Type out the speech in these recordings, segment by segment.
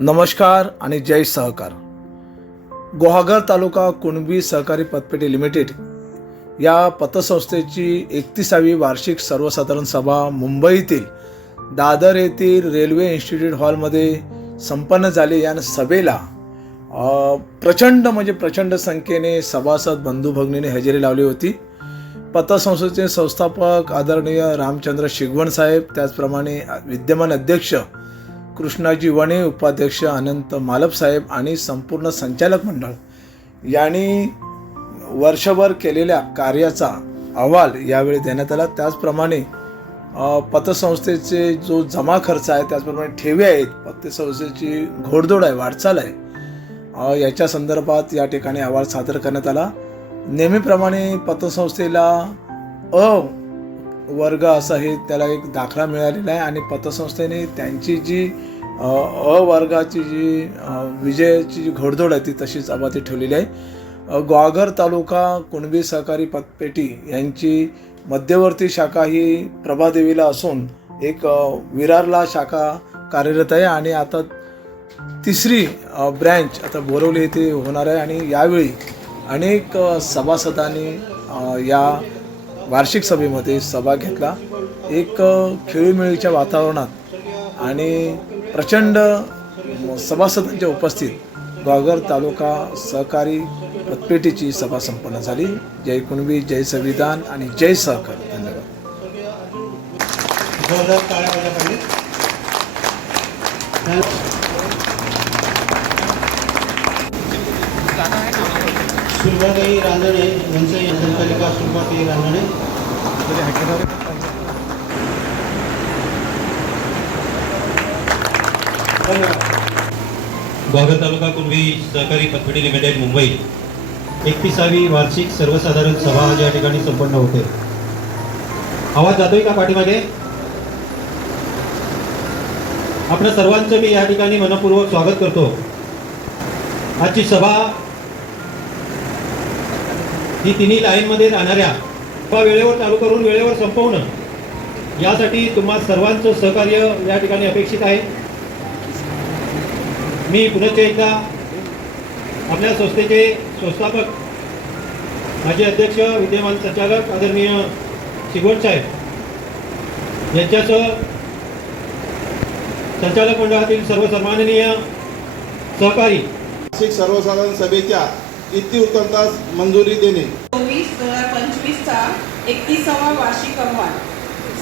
नमस्कार आणि जय सहकार. गुहागर तालुका कुणबी सहकारी पतपेढी लिमिटेड या पतसंस्थेची एकतीसावी वार्षिक सर्वसाधारण सभा मुंबईतील दादर येथील रेल्वे इन्स्टिट्यूट हॉलमध्ये संपन्न झाली. या सभेला प्रचंड म्हणजे प्रचंड संख्येने सभासद बंधू भगिनीने हजेरी लावली होती. पतसंस्थेचे संस्थापक आदरणीय रामचंद्र शिगवण साहेब त्याचप्रमाणे विद्यमान अध्यक्ष कृष्णाजी वणे उपाध्यक्ष अनंत मालपसाहेब आणि संपूर्ण संचालक मंडळ यांनी वर्षभर केलेल्या कार्याचा अहवाल यावेळी देण्यात आला. त्याचप्रमाणे पतसंस्थेचे जो जमा खर्च आहे त्याचप्रमाणे ठेवी आहेत पतसंस्थेची घोडदोड आहे वाटचाल आहे याच्या संदर्भात या ठिकाणी अहवाल सादर करण्यात आला. नेहमीप्रमाणे पतसंस्थेला अ वर्ग असा हे त्याला एक दाखला मिळालेला आहे आणि पतसंस्थेने त्यांची जी अ वर्गाची जी विजयाची जी घोडदौड आहे ती तशीच अबाधित ठेवलेली आहे. ग्वागर ग्वाघर तालुका कुणबी सहकारी पतपेटी यांची मध्यवर्ती शाखा ही प्रभादेवीला असून एक विरारला शाखा कार्यरत आहे आणि आता तिसरी ब्रँच आता बोरवली येथे होणार आहे आणि यावेळी अनेक सभासदांनी या वार्षिक सभेमध्ये सभा घेतला. एक खेळीमेळीच्या वातावरणात आणि प्रचंड सभासदांच्या उपस्थित ग्वागर तालुका सहकारी पतपेटीची सभा संपन्न झाली. जय कुणबी जय संविधान आणि जय सहकार. धन्यवाद. जोरदार रांजणे यांचं संचालिका सुलभाताई रांजणे. ग्वागर तालुका कुणबी सहकारी पतपेढी लिमिटेड मुंबई. एकतीसावी वार्षिक सर्वसाधारण सभा या ठिकाणी संपन्न होते. आवाज जातोय का पाठीमागे? आपल्या सर्वांचं मी या ठिकाणी मनपूर्वक स्वागत करतो. आजची सभा ही तिन्ही लाईनमध्ये राहणाऱ्या सभा वेळेवर चालू करून वेळेवर संपवणं यासाठी तुम्हा सर्वांचं सहकार्य या ठिकाणी अपेक्षित आहे. मी पुनश्च एकदा आपल्या संस्थेचे संस्थापक माजी अध्यक्ष विद्यमान संचालक आदरणीय शिगवण साहेब यांच्यासह संचालक मंडळातील सर्व सन्माननीय सहकारी वार्षिक सर्वसाधारण सभेच्या इतिवृत्तांतास मंजुरी देणे? चोवीस दोन हजार पंचवीसचा एकतीसावा वार्षिक अहवाल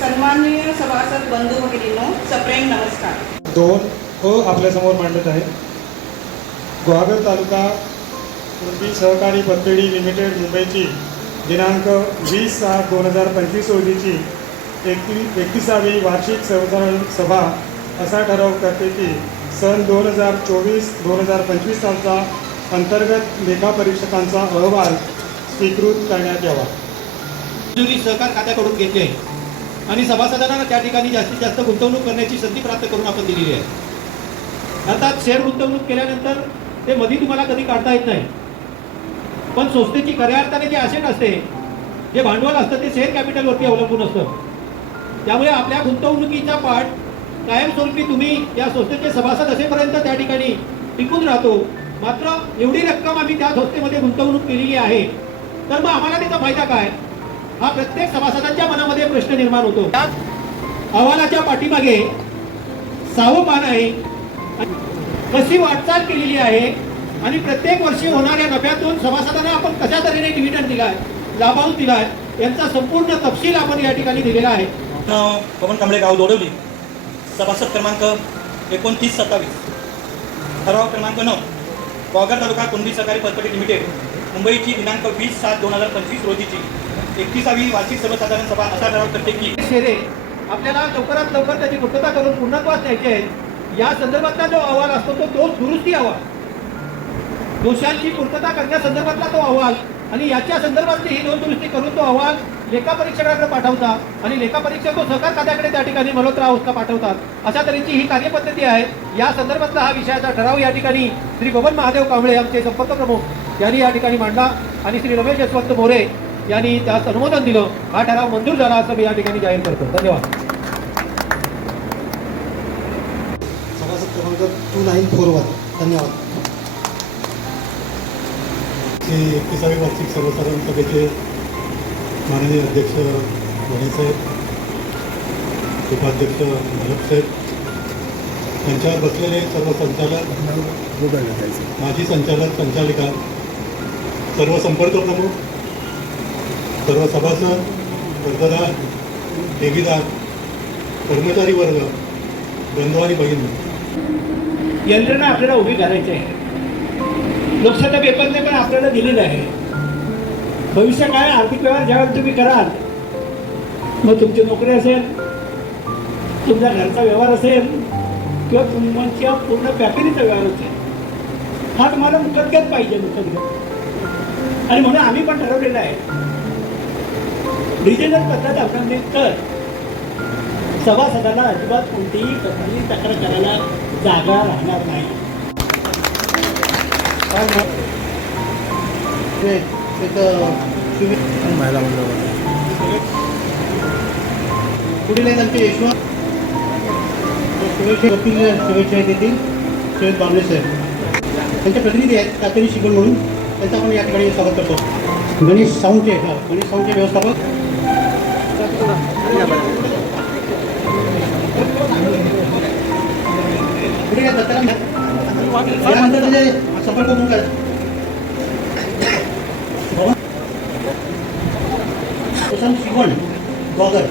सन्माननीय सभासद बंधू भगिनींनो सप्रेम नमस्कार. दोन हो आपल्यासमोर मांडत आहे. गुहागर तालुका कृषी सहकारी पतपेढी लिमिटेड मुंबईची दिनांक वीस सात दोन हजार पंचवीस रोजीची एकती एकतीसावी वार्षिक सर्वसाधारण सभा असा ठराव करते की सन दोन हजार चोवीस दोन हजार पंचवीस सालचा अंतर्गत लेखापरीक्षकांचा अहवाल स्वीकृत करण्यात यावा. मंजुरी सहकार खात्याकडून घेतली. आहे आणि सभासदांना त्या ठिकाणी जास्तीत जास्त गुंतवणूक करण्याची संधी प्राप्त करून आपण दिलेली आहे. अर्थात शेअर गुंतवणूक केल्यानंतर ते मधी तुम्हाला कधी काढता येत नाही. पण संस्थेची खऱ्या अर्थाने जे असेट असते जे भांडवल असतं ते शेअर कॅपिटलवरती अवलंबून असतं. त्यामुळे आपल्या गुंतवणुकीचा पाठ कायमस्वरूपी तुम्ही या संस्थेचे सभासद असेपर्यंत त्या ठिकाणी टिकून राहतो. मात्र एवढी रक्कम आम्ही त्या संस्थेमध्ये गुंतवणूक केलेली आहे. तर मग आम्हाला त्याचा फायदा काय? हा प्रत्येक सभासदांच्या मनामध्ये प्रश्न निर्माण होतो. त्याच अहवालाच्या पाठीमागे सहावं पान आहे. कशी वाटचाल केलेली आहे आणि प्रत्येक वर्षी होणाऱ्या नफ्यातून सभासदांना आपण कशा तऱ्हेने डिव्हिडंड दिलाय लाभांश दिलाय यांचा संपूर्ण तपशील आपण या ठिकाणी दिलेला आहे. पवन कांबळे गाव दोडवली सभासद क्रमांक एकोणतीस सत्तावीस. ठराव क्रमांक नऊ वाघर तालुका कुंडी सहकारी पतपेढी लिमिटेड मुंबईची दिनांक वीस सात दोन हजार पंचवीस रोजीची. एकतीसावी वार्षिक सर्वसाधारण सभा असा ठराव करते की शेरे आपल्याला लवकरात लवकर त्याची पूर्तता करून पूर्णत्वास न्यायची आहे या संदर्भातला जो अहवाल असतो तो दोष दुरुस्ती अहवाल. दोषांची पूर्तता करण्यासंदर्भातला तो अहवाल आणि याच्या संदर्भातली ही दोन दुरुस्ती करून तो अहवाल लेखापरीक्षकाकडे पाठवता आणि लेखापरीक्षक तो सहकार खात्याकडे त्या ठिकाणी मल्होत्रा अवस्था पाठवतात. अशा तऱ्हेची ही कार्यपद्धती आहे. या संदर्भातला हा विषयाचा ठराव या ठिकाणी श्री गोवन महादेव कांबळे आमचे संपर्क प्रमुख यांनी या ठिकाणी मांडला आणि श्री रमेश यशवंत मोरे यांनी त्यास अनुमोदन दिलं. हा ठराव मंजूर झाला असं मी या ठिकाणी जाहीर करतो. धन्यवाद सभासद क्रमांक टू नाईन फोर वन धन्यवाद. हे एकविसावे वार्षिक सर्वसाधारण सभेचे माननीय अध्यक्ष साहेब उपाध्यक्ष साहेब त्यांच्यावर बसलेले सर्व संचालक माजी संचालक संचालिका सर्व संपर्क प्रमुख सर्व सभासद कर्जदार ठेवीदार कर्मचारी वर्ग बंधू आणि बहिणी. यंत्रणा आपल्याला उभी करायची आहे. लोकसत्ता पेपरने पण आपल्याला दिलेलं आहे. भविष्य काय? आर्थिक व्यवहार ज्यावेळेला तुम्ही कराल मग तुमची नोकरी असेल तुमच्या घरचा व्यवहार असेल किंवा तुमच्या पूर्ण फॅमिलीचा व्यवहार असेल हा तुम्हाला मुकदग्यात पाहिजे मुकदग्यात आणि म्हणून आम्ही पण ठरवलेलं आहे. डिजिटल पद्धत आपण तर सभासदाला अजिबात कोणतीही प्रकारची तक्रार करायला जागा राहणार नाही एक सुवि- महिला मंडळ पुढील आहेत आमचे यशवंत शुभेच्छा वकील शुभेच्छा देतील सुरेश बांबळे साहेब त्यांच्या प्रतिनिधी आहेत कातरी शिकवण म्हणून त्यांचं आपण या ठिकाणी स्वागत करतो गणेश साऊंडचे हा गणेश साऊंडचे व्यवस्थापक संपर्क करून काय प्रशांत शिवण गॉगर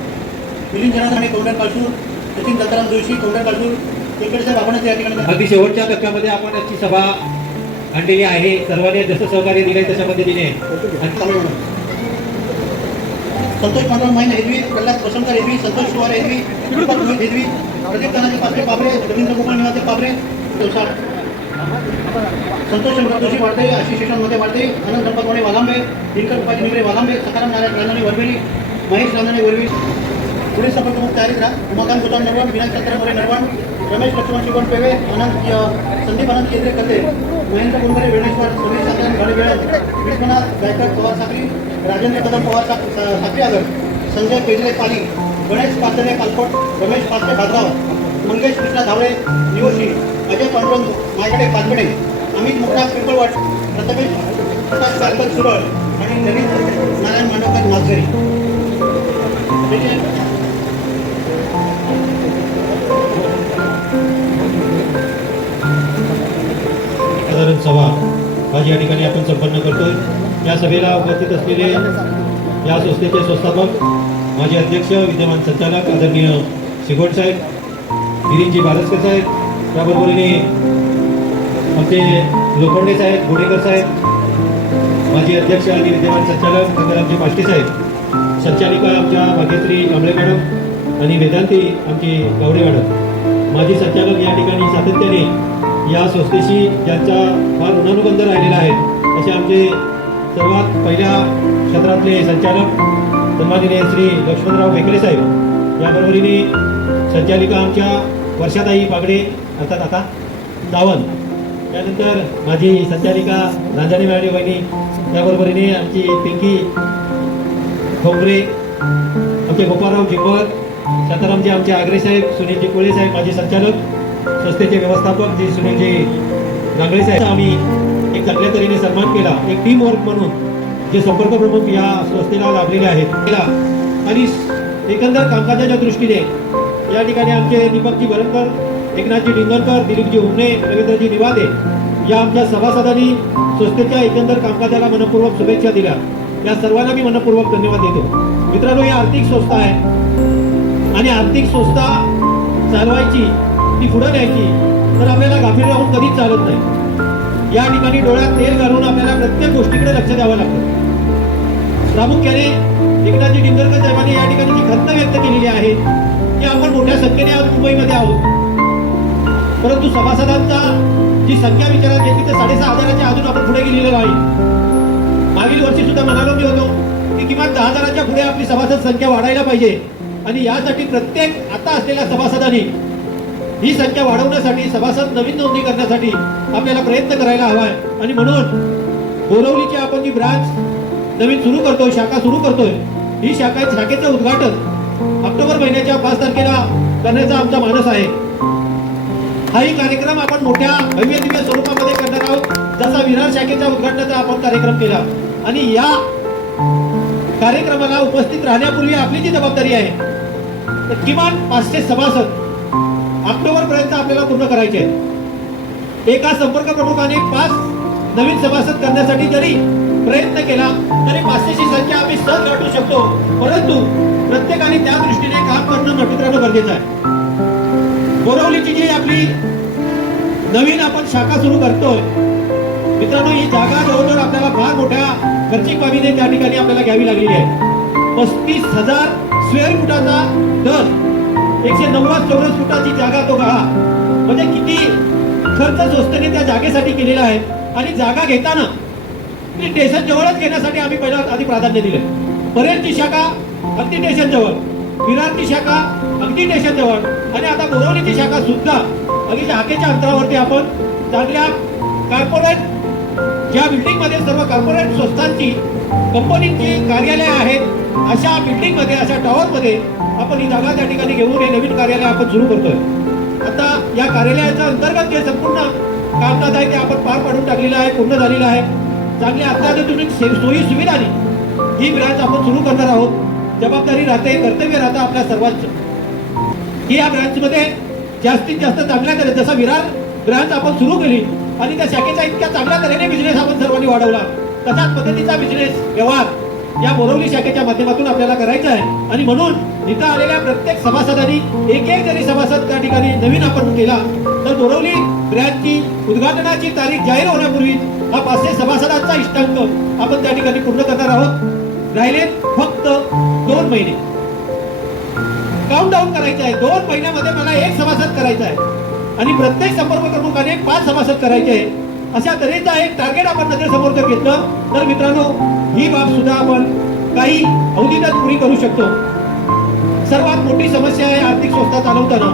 मिलिंद जनार्दन कौंडर काळसूर सचिन दत्ताराम जोशी कौंडर काळसूर केकडे साहेब या ठिकाणी अगदी शेवटच्या टप्प्यामध्ये आपण याची सभा आणलेली आहे. सर्वांनी जसं सहकार्य दिलंय तशा पद्धतीने. आणि संतोष पांडव महिन हेदवी प्रल्हाद वसंत हेदवी संतोष शिवार हेदवी दीपक प्रदीप तानाजी पात्रे पाबरे रवींद्र गोपाळ निवासे पाबरे संतोष शंकर जोशी वाढते, आशिष शेषांमध्ये वाढते, आनंद गणपतवाडे वाघांबे दिनकर उपाधी निगरे वाघांबे सकाराम नारायण रांजणे वरवेली महेश रांजणे वरवी पुढे संपर्क प्रमुख तयारीत राहा उमाकांत गोदाम नरवण, विनायक चंद्र मोरे नरवण, रमेश लक्ष्मण शिवण पेवे आनंद संदीप आनंद केंद्रे करते. महेंद्र गुंडरे वेणेश्वर सुनील सातान गाडी विश्वनाथ, गायकवाड, पवार साखरी राजेंद्र कदम पवार साक- संजय पेजले पाली गणेश पाचने कालकोट रमेश पाचने भादराव मंगेश कृष्णा धावळे निवशी अजय पांडुरंग मायकडे पाचबडे अमित मुक्ता पिंपळवट प्रथमेश प्रकाश कारकत सुरळ आणि नवीन नारायण मांडवकर नागझरी साधारण सभा आज या ठिकाणी आपण संपन्न करतोय. या सभेला उपस्थित असलेले या संस्थेचे संस्थापक माजी अध्यक्ष विद्यमान संचालक आदरणीय शिगोड साहेब गिरींजी बारसकर साहेब त्याबरोबरीने आमचे लोखंडे साहेब गोडेकर साहेब माजी अध्यक्ष आणि विद्यमान संचालक गंगारामजी पाष्टी साहेब संचालिका आमच्या भाग्यश्री कांबळे मॅडम आणि वेदांती आमची गावडे मॅडम. माजी संचालक या ठिकाणी सातत्याने या संस्थेशी ज्यांचा फार ऋणानुबंध राहिलेला आहे असे आमचे सर्वात पहिल्या क्षेत्रातले संचालक सन्माननीय श्री लक्ष्मणराव भेकरे साहेब. याबरोबरीने संचालिका आमच्या वर्षाताई बागडे अर्थात आता सावंत त्यानंतर माझी संचालिका रांजाणी मॅडम वहिनी त्याबरोबरीने आमची पिंकी खोबरे आमचे गोपाळराव जिंबर सातारामचे आमचे आग्रेसाहेब सुनीलजी कोळे साहेब माझे संचालक संस्थेचे व्यवस्थापक जे सुनीलजी गांगळे साहेब. आम्ही त्यांनी चांगल्या तऱ्हेने सन्मान केला. एक टीम वर्क म्हणून जे संपर्क प्रमुख या संस्थेला लाभलेले आहेत. केला. आणि एकंदर कामकाजाच्या दृष्टीने या ठिकाणी आमचे दीपकजी बरंकर एकनाथजी डिंगरकर दिलीपजी उमने रवींद्रजी निवादे या आमच्या सभासदांनी संस्थेच्या एकंदर कामकाजाला मनपूर्वक शुभेच्छा दिल्या. या सर्वांना मी मनपूर्वक धन्यवाद देतो. मित्रांनो ही आर्थिक संस्था आहे. आणि आर्थिक संस्था चालवायची ती पुढे न्यायची तर आपल्याला गाफील राहून कधीच चालत नाही. या ठिकाणी डोळ्यात तेल घालून आपल्याला प्रत्येक गोष्टीकडे लक्ष द्यावं लागतं. प्रामुख्याने एकनाथजी डिंगरकर साहेबांनी या ठिकाणी जी खंत व्यक्त केलेली आहे की आपण मोठ्या संख्येने आज मुंबईमध्ये आहोत. परंतु सभासदांचा जी संख्या विचारात घेतली तर साडेसहा हजाराच्या अजून आपण पुढे गेलेलो नाही. मागील वर्षी सुद्धा म्हणालो मी होतो की किमान दहा हजाराच्या पुढे आपली सभासद संख्या वाढायला पाहिजे. आणि यासाठी प्रत्येक आता असलेल्या सभासदांनी ही संख्या वाढवण्यासाठी सभासद नवीन नोंदणी करण्यासाठी आपल्याला प्रयत्न करायला हवा आहे. आणि म्हणून बोरवलीची आपण जी ब्रांच नवीन सुरू करतोय शाखा सुरू करतोय ही शाखा शाखेचं उद्घाटन ऑक्टोबर महिन्याच्या पाच तारखेला करण्याचा आमचा मानस आहे. हाही कार्यक्रम आपण मोठ्या भव्य दिव्य स्वरूपामध्ये करणार आहोत जसा विरार शाखेच्या उद्घाटनाचा आपण कार्यक्रम केला. आणि या कार्यक्रमाला उपस्थित राहण्यापूर्वी आपली जी जबाबदारी आहे तर किमान पाचशे सभासद ऑक्टोबर पर्यंत आपल्याला पूर्ण करायचे आहे एका संपर्क प्रमुखाने पाच नवीन सभासद करण्यासाठी जरी प्रयत्न केला तरी पाचशेची संख्या आम्ही सहज गाठू शकतो. परंतु प्रत्येकाने त्या दृष्टीने काम करणं नटून गरजेचं आहे. बोरवलीची जी आपली नवीन आपण शाखा सुरू करतोय मित्रांनो ही जागा जवळजवळ आपल्याला फार मोठ्या खर्चिक बाबीने त्या ठिकाणी आपल्याला घ्यावी लागलेली आहे. पस्तीस हजार स्क्वेअर फुटाचा दर एकशे नव्वद चौरस फुटाची जागा तो गाळा म्हणजे किती खर्च संस्थेने त्या जागेसाठी केलेला आहे. आणि जागा घेताना ती स्टेशन जवळच घेण्यासाठी आम्ही पहिला आधी प्राधान्य दिले परेलची शाखा अगदी स्टेशन जवळ विरारची शाखा अगदी स्टेशन जवळ. आणि आता बोरवलीची शाखा सुद्धा अगदी शाखेच्या अंतरावरती आपण चांगल्या कॉर्पोरेट ज्या बिल्डिंगमध्ये सर्व कॉर्पोरेट संस्थांची कंपनीची कार्यालय आहेत अशा बिल्डिंगमध्ये अशा टॉवरमध्ये आपण ही जागा त्या ठिकाणी घेऊन हे नवीन कार्यालय आपण सुरू करतोय. आता या कार्यालयाच्या अंतर्गत जे संपूर्ण कामकाज आहे ते आपण पार पाडून टाकलेलं आहे पूर्ण झालेलं आहे. चांगल्या अत्याधुनिक से- सोयी सुविधांनी ही ब्रँच आपण सुरू करणार आहोत. जबाबदारी राहते कर्तव्य राहतं आपल्या सर्वांचं. ही या ब्रँचमध्ये जास्तीत जास्त चांगल्या तऱ्हे जसा विरार ब्रँच आपण सुरू केली आणि त्या शाखेचा इतक्या चांगल्या तऱ्हेने बिझनेस आपण सर्वांनी वाढवला तशाच पद्धतीचा बिझनेस व्यवहार या बोरवली शाखेच्या माध्यमातून आपल्याला करायचा आहे. आणि म्हणून इथं आलेल्या प्रत्येक सभासदांनी एक एक जरी सभासद त्या ठिकाणी नवीन आपण केला तर बोरवली ब्रँचची उद्घाटनाची तारीख जाहीर होण्यापूर्वी हा पाचशे सभासदांचा इष्टांक आपण त्या ठिकाणी पूर्ण करणार आहोत. राहिले फक्त दोन महिने. काउंट डाऊन करायचं आहे. दोन महिन्यामध्ये मला एक सभासद करायचा आहे. आणि प्रत्येक संपर्क प्रमुखाने पाच सभासद करायचे आहे. अशा तऱ्हेचा एक टार्गेट आपण नगर जर घेतलं. तर मित्रांनो ही बाब सुद्धा आपण काही अवधीतच पुरी करू शकतो. सर्वात मोठी समस्या आहे आर्थिक संस्था चालवताना.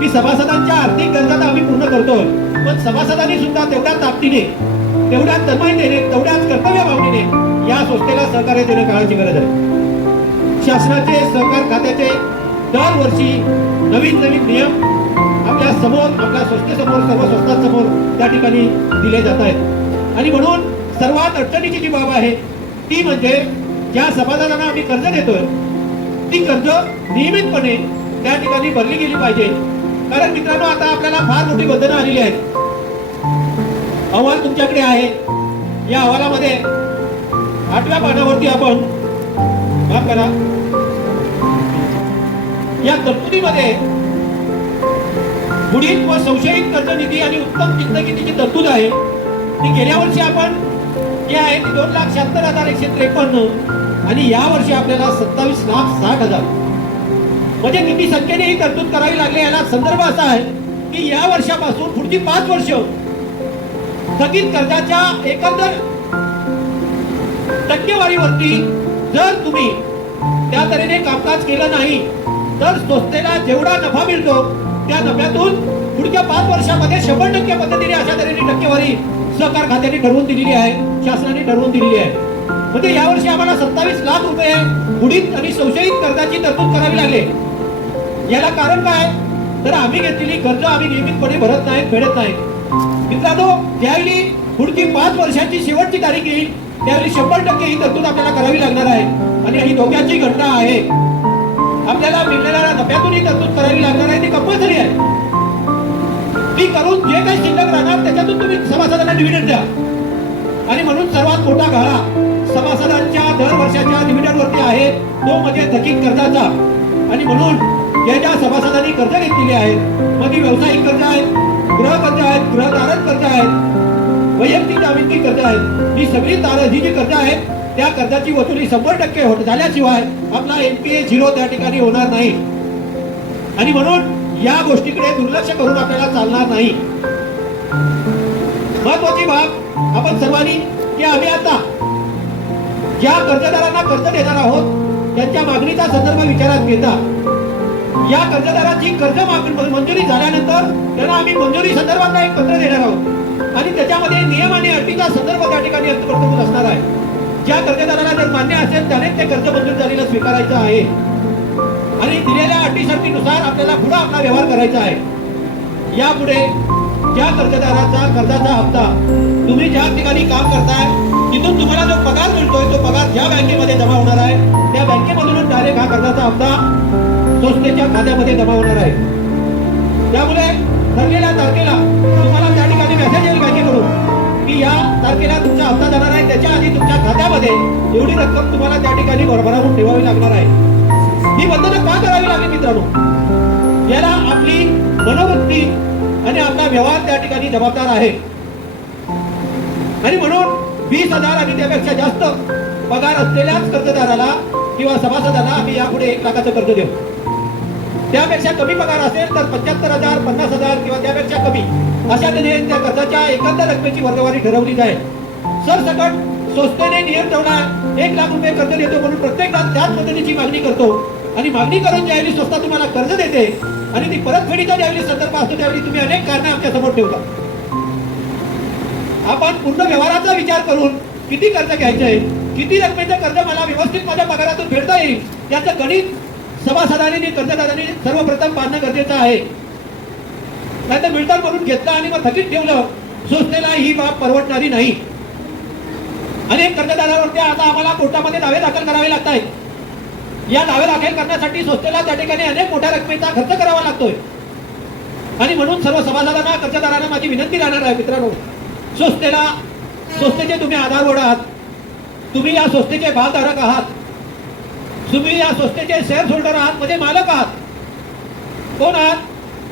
की सभासदांच्या आर्थिक गरजा तर आम्ही पूर्ण करतोय पण सभासदांनी सुद्धा तेवढ्या ताकदीने तेवढ्या तन्मयतेने तेवढ्याच कर्तव्य भावनेने या संस्थेला सहकार्य देणं काळाची गरज आहे. शासनाचे सहकार खात्याचे दरवर्षी नवीन नवीन नियम आपल्यासमोर आपल्या संस्थेसमोर सर्व संस्थांसमोर त्या ठिकाणी दिले जात आहेत. आणि म्हणून सर्वात अडचणीची जी बाब आहे ती म्हणजे ज्या सभासदांना आम्ही कर्ज देतोय ती कर्ज नियमितपणे त्या ठिकाणी भरली गेली पाहिजे. कारण मित्रांनो आता आपल्याला फार मोठी बंधनं आलेली आहेत. अहवाल तुमच्याकडे आहे. या अहवालामध्ये आठव्या पानावरती आपण माफ करा. या तरतुदीमध्ये पुढील व संशयित कर्ज निधी आणि उत्तम चिंतकितीची तरतूद आहे. ती गेल्या वर्षी आपण जे आहे ती दोन लाख शहात्तर हजार एकशे त्रेपन्न आणि या वर्षी आपल्याला सत्तावीस लाख साठ हजार. म्हणजे किती संख्येने ही तरतूद करावी लागली. याला संदर्भ असा आहे की या वर्षापासून पुढची पाच वर्ष थकीत कर्जाच्या एकंदर टक्केवारीवरती जर तुम्ही त्या तऱ्हेने कामकाज केलं नाही तर संस्थेला जेवढा नफा मिळतो त्या नफ्यातून पुढच्या पाच वर्षामध्ये शंभर टक्के पद्धतीने अशा तऱ्हेने टक्केवारी सहकार खात्याने ठरवून दिलेली आहे शासनाने ठरवून दिलेली आहे. म्हणजे यावर्षी आम्हाला सत्तावीस लाख रुपये बुडीत आणि संशयित कर्जाची तरतूद करावी लागली. याला कारण काय? तर आम्ही घेतलेली कर्ज आम्ही नियमितपणे भरत नाही फेडत नाही. मित्रांनो ज्यावेळी पुढची पाच वर्षाची शेवटची तारीख येईल त्यावेळी शंभर टक्के ही तरतूद आपल्याला करावी लागणार आहे. आणि ही धोक्याची घटना आहे. आपल्याला मिळणाऱ्या नफ्यातून ही तरतूद करावी लागणार आहे ती कंपल्सरी आहे. ती करून जे काही शिल्लक राहणार त्याच्यातून तुम्ही सभासदांना डिव्हिडंड द्या. आणि म्हणून सर्वात मोठा घाळा सभासदांच्या दरवर्षाच्या डिव्हिडंडवरती आहे. तो म्हणजे थकीत कर्जाचा. आणि म्हणून या ज्या सभासदांनी कर्ज घेतलेली आहेत मग ती व्यावसायिक कर्ज आहेत गृह कर्ज आहेत गृहधारण कर्ज आहेत वैयक्तिक जामिनची कर्ज आहेत ही सगळी तार ही जी कर्ज आहेत त्या कर्जाची वसुली शंभर टक्के होत झाल्याशिवाय आपला एनपीए झिरो त्या ठिकाणी होणार नाही. आणि म्हणून या गोष्टीकडे दुर्लक्ष करून आपल्याला चालणार नाही. महत्वाची बाब आपण सर्वांनी की आम्ही आता ज्या कर्जदारांना कर्ज देणार आहोत त्यांच्या मागणीचा संदर्भ विचारात घेता. या कर्जदाराची कर्ज मागणी मंजुरी झाल्यानंतर त्यांना आम्ही मंजुरी संदर्भात एक पत्र देणार आहोत. आणि त्याच्यामध्ये नियम आणि अटीचा संदर्भ त्या ठिकाणी अर्थवर्तवून असणार आहे. ज्या कर्जदाराला जर मान्य असेल त्याने ते कर्ज मंजूर झालेलं स्वीकारायचं आहे. आणि दिलेल्या अटी शर्तीनुसार आपल्याला पुढे आपला व्यवहार करायचा आहे. यापुढे ज्या कर्जदाराचा कर्जाचा हप्ता तुम्ही ज्या ठिकाणी काम करताय तिथून तुम्हाला जो पगार मिळतोय तो पगार ज्या बँकेमध्ये जमा होणार आहे त्या बँकेमधूनच डायरेक्ट हा कर्जाचा हप्ता संस्थेच्या खात्यामध्ये जमा होणार आहे. त्यामुळे ठरलेल्या तारखेला तुम्हाला त्या ठिकाणी मेसेज येईल बँकेकडून की या तारखेला तुमचा हप्ता जाणार आहे. त्याच्या आधी तुमच्या खात्यामध्ये एवढी रक्कम तुम्हाला त्या ठिकाणी भरभरावून ठेवावी लागणार आहे. ही बंधनं का करावी लागेल मित्रांनो? याला आपली मनोवृत्ती आणि आपला व्यवहार त्या ठिकाणी जबाबदार आहे. आणि म्हणून वीस हजार आणि त्यापेक्षा जास्त पगार असलेल्याच कर्जदाराला किंवा सभासदाला आम्ही यापुढे एक लाखाचं कर्ज देऊ. त्यापेक्षा कमी पगार असेल तर पंच्याहत्तर हजार पन्नास हजार किंवा त्यापेक्षा कमी अशा तऱ्हेने त्या कर्जाच्या एकंदर रकमेची वर्गवारी ठरवली जाईल. सरसकट संस्थेने नियम ठेवणार एक लाख रुपये कर्ज देतो म्हणून प्रत्येकात त्याच पद्धतीची मागणी करतो. आणि मागणी करून ज्यावेळी संस्था तुम्हाला कर्ज देते आणि ती परतफेडीचा ज्यावेळी संदर्भ असतो त्यावेळी तुम्ही अनेक कारणं आमच्यासमोर ठेवता. आपण पूर्ण व्यवहाराचा विचार करून किती कर्ज घ्यायचंय किती रकमेचं कर्ज मला व्यवस्थित माझ्या पगारातून फेडता येईल याचं गणित सभासदांनी कर्जदारांनी सर्वप्रथम पाहणं गरजेचं आहे. नाहीतर मिळतात म्हणून घेतलं आणि मग थकीत ठेवलं संस्थेला ही बाब परवडणारी नाही. अनेक कर्जदारावरती आता आम्हाला कोर्टामध्ये दावे दाखल करावे लागत आहेत या दावे दाखल करण्यासाठी संस्थेला त्या ठिकाणी अनेक मोठ्या रकमेचा खर्च करावा लागतोय. आणि म्हणून सर्व सभासदांना कर्जदारांना माझी विनंती राहणार आहे मित्रांनो. संस्थेला संस्थेचे तुम्ही आधारवड आहात तुम्ही या संस्थेचे भागधारक आहात तुम्ही या संस्थेचे शेअर होल्डर आहात म्हणजे मालक आहात. कोण आहात?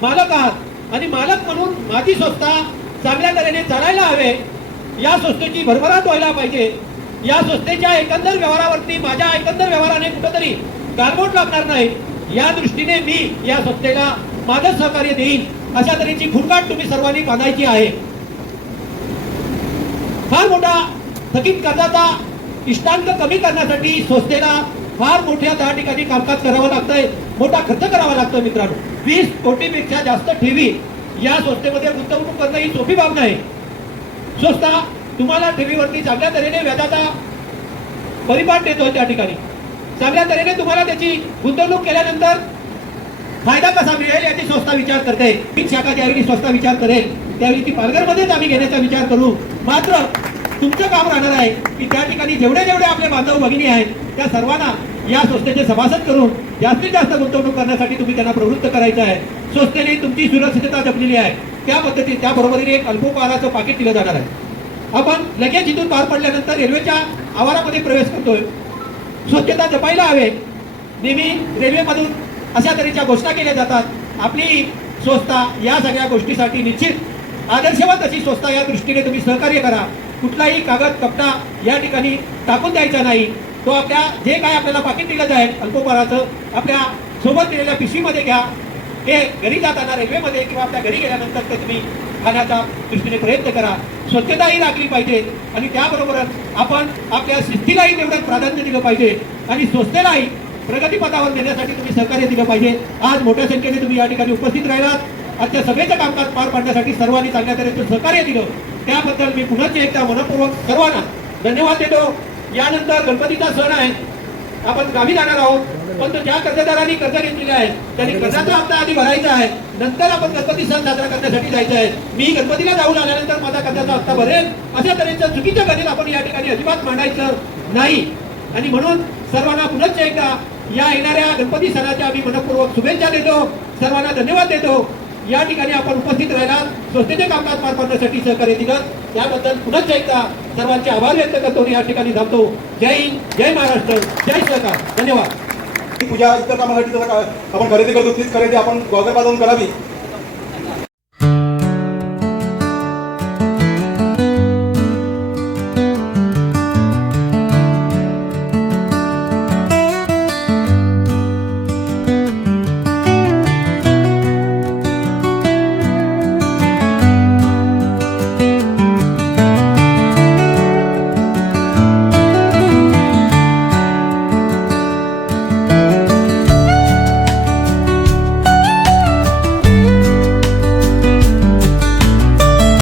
मालक आहात. आणि मालक म्हणून माझी संस्था चांगल्या तऱ्हेने चालायला हवे या संस्थेची भरभराट व्हायला पाहिजे. या संस्थेच्या एकंदर व्यवहारावरती माझ्या एकंदर व्यवहाराने कुठंतरी गालबोट लागणार नाही. या दृष्टीने मी या संस्थेला माझं सहकार्य देईन. अशा तऱ्हेची खुरकाट तुम्ही सर्वांनी बांधायची आहे. फार मोठा थकीत कर्जाचा इष्टांक कमी करण्यासाठी संस्थेला फार मोठ्या त्या ठिकाणी कामकाज करावं लागतंय मोठा खर्च करावा लागतो मित्रांनो. वीस कोटीपेक्षा जास्त ठेवी या संस्थेमध्ये गुंतवणूक करणं ही सोपी बाब नाही. संस्था तुम्हाला ठेवीवरती चांगल्या तऱ्हेने व्याजाचा परिपाठ देतोय त्या ठिकाणी. चांगल्या तऱ्हेने तुम्हाला त्याची गुंतवणूक केल्यानंतर फायदा कसा मिळेल याची संस्था विचार करते. ही शाखा ज्यावेळी संस्था विचार करेल त्यावेळी ती पालघरमध्येच आम्ही घेण्याचा विचार करू. मात्र तुमचं काम राहणार आहे की त्या ठिकाणी जेवढे जेवढे आपले बांधव भगिनी आहेत त्या सर्वांना या संस्थेचे सभासद करून जास्तीत जास्त गुंतवणूक करण्यासाठी तुम्ही त्यांना प्रवृत्त करायचं आहे. संस्थेने तुमची सुरक्षितता जपलेली आहे. त्या पद्धती त्या बरोबरीने एक अल्पोपहाराचं पाकिट दिलं जाणार आहे. आपण लगेच इथून पार पडल्यानंतर रेल्वेच्या आवारामध्ये प्रवेश करतोय. स्वच्छता जपायला हवे. नेहमी रेल्वेमधून अशा तऱ्हेच्या घोषणा केल्या जातात. आपली संस्था या सगळ्या गोष्टीसाठी निश्चित आदर्शवाद अशी संस्था या दृष्टीने तुम्ही सहकार्य करा. कुठलाही कागद कपटा या ठिकाणी टाकून द्यायचा नाही. तो आपल्या जे काय आपल्याला पाकिट दिलं जाईल अल्पोपहाराचं आपल्यासोबत दिलेल्या पिशवीमध्ये घ्या. हे घरी जाताना रेल्वेमध्ये किंवा आपल्या घरी गेल्यानंतर ते तुम्ही खाण्याचा दृष्टीने प्रयत्न करा. स्वच्छताही राखली पाहिजे आणि त्याबरोबरच आपण आपल्या शिस्तीलाही तेवढं प्राधान्य दिलं पाहिजे आणि संस्थेलाही प्रगतीपथावर नेण्यासाठी तुम्ही सहकार्य दिलं पाहिजे. आज मोठ्या संख्येने तुम्ही या ठिकाणी उपस्थित राहिलात. आजच्या सभेचं कामकाज पार पाडण्यासाठी सर्वांनी चांगल्या तऱ्हेचं सहकार्य दिलं. त्याबद्दल मी पुन्हा एकदा मनपूर्वक सर्वांना धन्यवाद देतो. यानंतर गणपतीचा सण आहे. आपण गावी जाणार आहोत. पण तो ज्या कर्जदारांनी कर्ज घेतलेले आहे त्यांनी कर्जाचा हप्ता आधी भरायचा आहे. नंतर आपण गणपती सण साजरा करण्यासाठी जायचं आहे. मी गणपतीला जाऊन आल्यानंतर माझा कर्जाचा हप्ता भरेल. अशा तऱ्हेचं चुकीच्या गणित आपण या ठिकाणी अजिबात मांडायचं नाही. आणि म्हणून सर्वांना पुनश्च एकदा या येणाऱ्या गणपती सणाच्या आम्ही मनपूर्वक शुभेच्छा देतो. सर्वांना धन्यवाद देतो. या ठिकाणी आपण उपस्थित राहिला. संस्थेचे कामकाज पार पाडण्यासाठी सहकार्य दिलं. त्याबद्दल पुन्हा एकदा सर्वांचे आभार व्यक्त करतो या ठिकाणी थांबतो. जय हिंद जय महाराष्ट्र जय सहकार धन्यवाद. पूजा करता मराठी आपण खरेदी करतो तीच खरेदी आपण गोगर बाजून करावी.